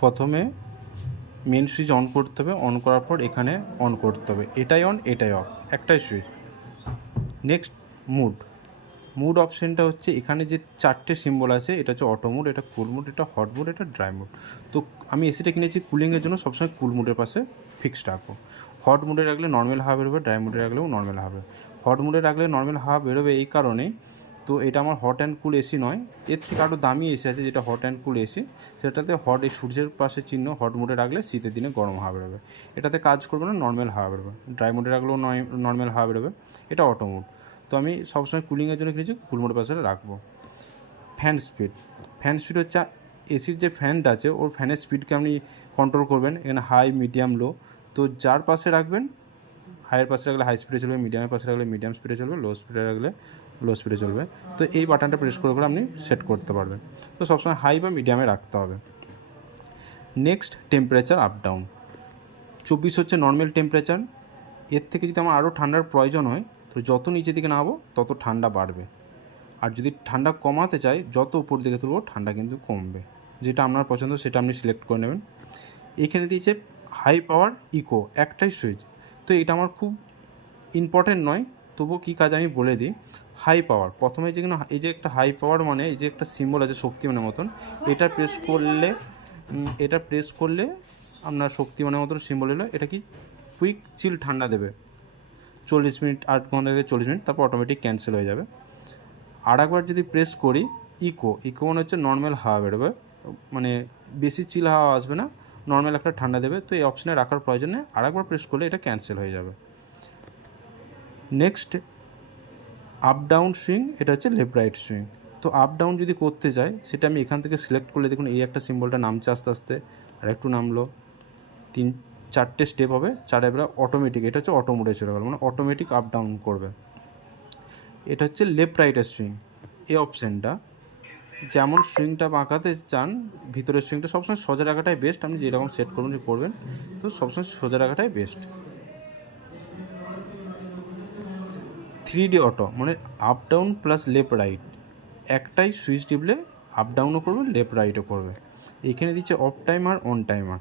প্রথমে main switch on করতে হবে, অন করার পর এখানে অন করতে হবে, এটাই অন এটাই অফ, একটাই সুইচ। নেক্সট মুড অপশানটা হচ্ছে এখানে যে চারটে সিম্বল আছে, এটা হচ্ছে অটো মুড, এটা কুল মুড, এটা হট মুড, এটা ড্রাই মুড। তো আমি এসিটা কিনেছি কুলিংয়ের জন্য, সবসময় কুল মুডের পাশে ফিক্সড রাখবো। হট মুডে রাখলে নর্মাল হাওয়া বেরোবে, ড্রাই মুডে রাখলেও নর্মাল হাওয়া বেরোবে। হট মুডে রাখলে নর্মাল হাওয়া বেরোবে এই কারণেই, তো এটা আমার হট অ্যান্ড কুল এসি নয়, এর থেকে আরও দামি এসি আছে যেটা হট অ্যান্ড কুল এসি, সেটাতে হট এই সূর্যের পাশে চিহ্ন, হট মুডে রাখলে শীতের দিনে গরম হাওয়া বেরোবে, এটাতে কাজ করবে না, নর্মাল হাওয়া বেরোবে। ড্রাই মুডে রাখলেও নর্মাল হাওয়া বেরোবে, এটা অটো মুড। তো আমি সবসময় কুলিংয়ের জন্য কিনেছি কুল মুডের পাশে রাখবো। ফ্যান স্পিড হচ্ছে এসির যে ফ্যানটা আছে ওর ফ্যানের স্পিডকে আপনি কন্ট্রোল করবেন, এখানে হাই মিডিয়াম লো, তো যার পাশে রাখবেন, হাইয়ের পাশে রাখলে হাই স্পিডে চলবে, মিডিয়ামের পাশে রাখলে মিডিয়াম স্পিডে চলবে, লো স্পিডে রাখলে লো স্পিডে চলবে। তো এই বাটনটা প্রেস করে আপনি সেট করতে পারবেন। তো সবসময় হাই বা মিডিয়ামে রাখতে হবে। Next temperature up down. 24 হচ্ছে নর্মাল টেম্পারেচার, এর থেকে যদি আমার আরও ঠান্ডার প্রয়োজন হয় তো যত নিচের দিকে নামাবো তত ঠান্ডা বাড়বে, আর যদি ঠান্ডা কমাতে চাই যত উপর দিকে তুলবো ঠান্ডা কিন্তু কমবে। যেটা আপনার পছন্দ সেটা আপনি সিলেক্ট করে নেবেন। এখানে দিয়েছে হাই পাওয়ার ইকো, একটাই সুইচ, তো এটা আমার খুব ইম্পর্টেন্ট নয়, তবুও কী কাজ আমি বলে দিই। হাই পাওয়ার, প্রথমে যেখানে এই যে একটা হাই পাওয়ার মানে এই যে একটা সিম্বল আছে শক্তিমানের মতন, এটা প্রেস করলে আপনার শক্তিমানের মতন সিম্বল এলো, এটা কি কুইক চিল ঠান্ডা দেবে 40 মিনিট, 8 ঘন্টা থেকে 40 মিনিট, তারপর অটোমেটিক ক্যান্সেল হয়ে যাবে। আর একবার যদি প্রেস করি ইকো মানে হচ্ছে নর্মাল হাওয়া বেরোবে, মানে বেশি চিল হাওয়া আসবে না, নর্মাল একটা ঠান্ডা দেবে। তো এই অপশানে রাখার প্রয়োজন নেই, আর একবার প্রেস করলে এটা ক্যান্সেল হয়ে যাবে। নেক্সট আপ ডাউন সুইং, এটা হচ্ছে লেফট রাইট সুইং। তো আপ ডাউন যদি করতে চাই সেটা আমি এখান থেকে সিলেক্ট করলে দেখুন এই একটা সিম্বলটা নামছে আস্তে আস্তে, আর একটু নামলো, 3-4টে স্টেপ হবে, 4 অটোমেটিক, এটা হচ্ছে অটো মোডে চলে গেল, মানে অটোমেটিক আপ ডাউন করবে। এটা হচ্ছে লেফট রাইটের সুইং। এই অপশানটা যেমন সুইংটা বাঁকাতে চান, ভিতরের সুইংটা সবসময় সোজা রাখাটাই বেস্ট, আপনি যেরকম সেট করবেন যে করবেন, তো সবসময় সোজা রাখাটাই বেস্ট। 3D অটো মানে up down plus left right, একটাই সুইচ টিপলে আপ ডাউনও করবে লেফট রাইটও করবে। এখানে দিচ্ছে of timer on timer.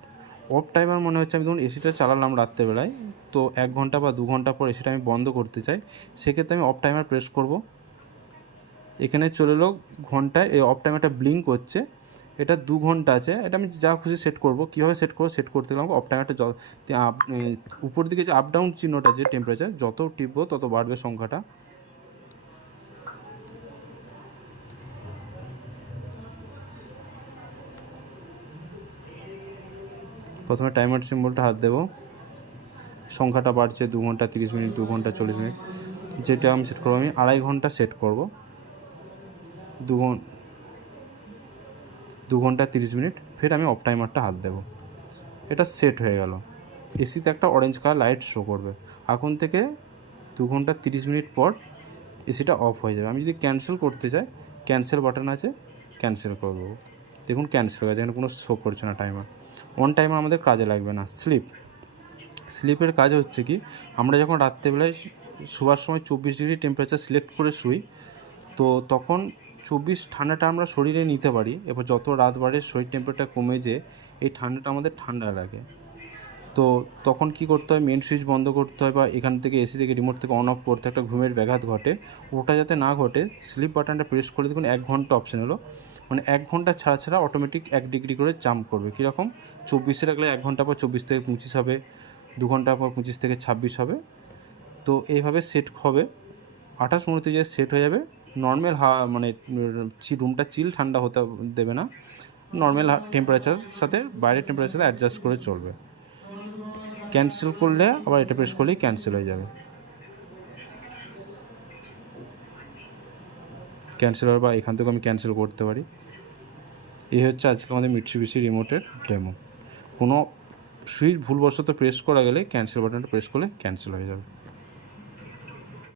Of timer মনে হচ্ছে আমি ধরুন এসিটা চালালাম রাত্রেবেলায়, তো 1 ঘন্টা বা 2 ঘন্টা পর এসিটা আমি বন্ধ করতে চাই, সেক্ষেত্রে আমি অফ টাইমার প্রেস করব। এখানে চলে এলো ঘন্টায়, এই অফ টাইমারটা ব্লিঙ্ক করছে, এটা 2 ঘন্টা আছে, এটা আমি যা খুশি সেট করব। কীভাবে সেট করতে গেলাম, অফ টাইমারটা উপর দিকে যে আপ ডাউন চিহ্নটা আছে টেম্পারেচার, যত টিপবো তত বাড়বে সংখ্যাটা। প্রথমে টাইমার সিম্বলটা হাত দেবো, সংখ্যাটা বাড়ছে, 2 ঘন্টা 30 মিনিট, 2 ঘন্টা 40 মিনিট, যেটা আমি সেট করবো, আমি 2.5 ঘন্টা সেট করব, 2 ঘন্টা 30 মিনিট, ফের আমি অফ টাইমারটা হাত দেবো, এটা সেট হয়ে গেল। এসিতে একটা অরেঞ্জ কালার লাইট শো করবে। এখন থেকে 2 ঘন্টা 30 মিনিট পর এসিটা অফ হয়ে যাবে। আমি যদি ক্যান্সেল করতে চাই, ক্যান্সেল বাটন আছে, ক্যান্সেল করব, দেখুন ক্যান্সেল হয়ে গেছে, এখানে কোনো শো করছে না টাইমার। অন টাইমার আমাদের কাজে লাগবে না। স্লিপের কাজ হচ্ছে কি, আমরা যখন রাত্রেবেলায় শোয়ার সময় 24 ডিগ্রি টেম্পারেচার সিলেক্ট করে শুই, তো তখন 24 ঠান্ডাটা আমরা শরীরে নিতে পারি। এবার যত রাত বাড়ে শরীর টেম্পারেচার কমে যেয়ে এই ঠান্ডাটা আমাদের ঠান্ডা লাগে, তো তখন কি করতে হয়, মেন সুইচ বন্ধ করতে হয়, বা এখান থেকে এসি থেকে রিমোট থেকে অন অফ করতে একটা ঘুমের ব্যাঘাত ঘটে, ওটা যাতে না ঘটে স্লিপ বাটনটা প্রেস করে দেখুন 1 ঘন্টা অপশান হলো, মানে 1 ঘন্টা ছাড়া অটোমেটিক 1 ডিগ্রি করে জাম্প করবে। কীরকম, 24-এ রাখলে 1 ঘন্টা পর 24 থেকে 25 হবে, 2 ঘন্টা পর 25 থেকে 26 হবে। তো এইভাবে সেট হবে, 28-29 সেট হয়ে যাবে। নর্মাল হাওয়া মানে রুমটা চিল ঠান্ডা হতে দেবে না, নর্মাল টেম্পারেচার সাথে বাইরের টেম্পারেচার সাথে অ্যাডজাস্ট করে চলবে। ক্যান্সেল করলে আবার এটা প্রেস করলেই ক্যান্সেল হয়ে যাবে, ক্যান্সেল হওয়ার বা এখান থেকে আমি ক্যান্সেল করতে পারি। এই হচ্ছে আজকে আমাদের মিটসুবিশি রিমোটের ডেমো। কোনো সুইচ ভুলবশত প্রেস করা গেলে ক্যান্সেল বাটনটা প্রেস করলে ক্যান্সেল হয়ে যাবে।